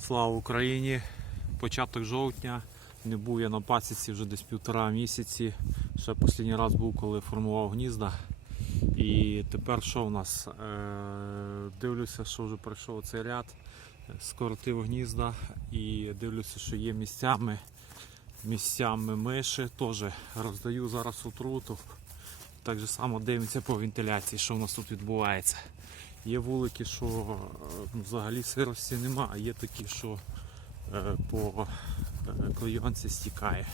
Слава Україні! Початок жовтня. Не був я на пасіці вже десь півтора місяці. Ще останній раз був, коли формував гнізда. І тепер що в нас? Е, Дивлюся, що вже пройшов цей ряд, скоротив гнізда і дивлюся, що є місцями, місцями миші. Теж роздаю зараз отруту. Так само дивимося по вентиляції, що в нас тут відбувається. Є вулики, що е, взагалі сирості нема, а є такі, що е, по е, клейонці стікає.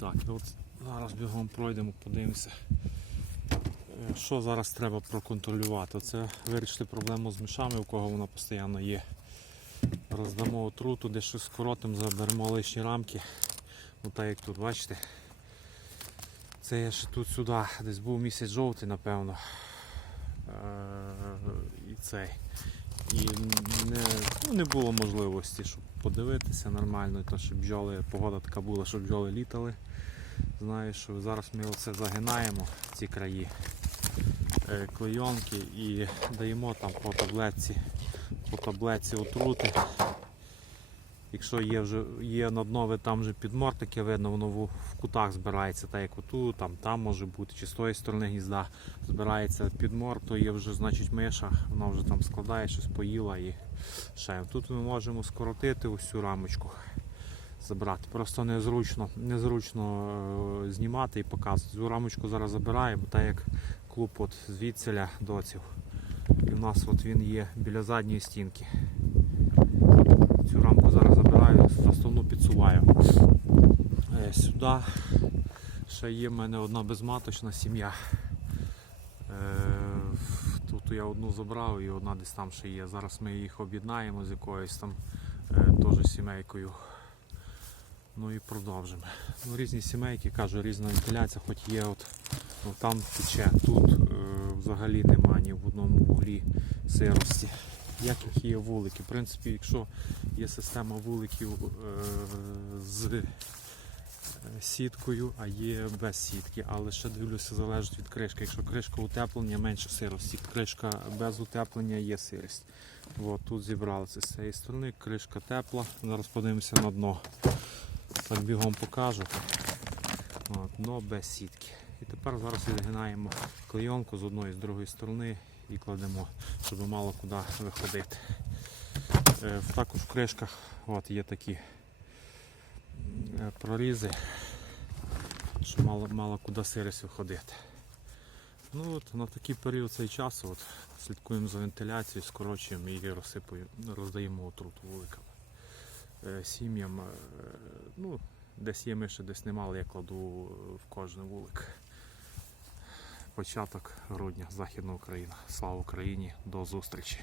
Так, от зараз бігом пройдемо, подивимося. Що зараз треба проконтролювати? Це вирішити проблему з мишами, у кого вона постійно є. Роздамо отруту, де щось скоротимо, заберемо лишні рамки. Ну так як тут, бачите. Це я ще тут сюди, десь був місяць жовтий, напевно. Е, І цей. І не, ну, не було можливості, щоб подивитися нормально, то щоб бджоли, погода така була, щоб бджоли літали. Знаю, що зараз ми оце загинаємо, ці краї е, клейонки і даємо там по таблетці, по таблетці отрути. Якщо є вже є на дно, там вже підмор таке видно, воно в, кутах збирається, так як отут, там, там може бути, чи з тої сторони гнізда збирається підмор, то є вже значить миша, вона вже там складає, щось поїла і ще. Тут ми можемо скоротити цю рамочку, забрати. Просто незручно, незручно е, знімати і показувати. Цю рамочку зараз забираємо, так як клуб от звідсиля доців. І в нас от він є біля задньої стінки. Цю рамку зараз забираю, заставну підсуваю. Е, Сюди ще є в мене одна безматочна сім'я. Е, Тут я одну забрав і одна десь там ще є. Зараз ми їх об'єднаємо з якоюсь там е, теж сімейкою. Ну і продовжимо. Ну, різні сімейки, кажу, різна вентиляція, хоч є от, ну, там тече, тут е, взагалі немає ні в одному вуглі сирості. Як їх є вулики. В принципі, якщо є система вуликів е, з е, сіткою, а є без сітки. Але ще дивлюся, залежить від кришки. Якщо кришка утеплення, менше сирості. Кришка без утеплення є сирость. От, тут зібралися з цієї сторони, кришка тепла. Зараз подивимося на дно. Так бігом покажу. От, дно без сітки. І тепер зараз відгинаємо клейонку з одної і з другої сторони і кладемо, щоб мало куди виходити. Е, Також в кришках от, є такі е, прорізи, що мало, мало куди сирость виходити. Ну от На такий період цей часу от, слідкуємо за вентиляцією, скорочуємо і розсипуємо, роздаємо отруту вуликам. Е, Сім'ям, ну, десь є миші, десь нема, але я кладу в кожен вулик. Початок грудня, Західна Україна. Слава Україні, до зустрічі!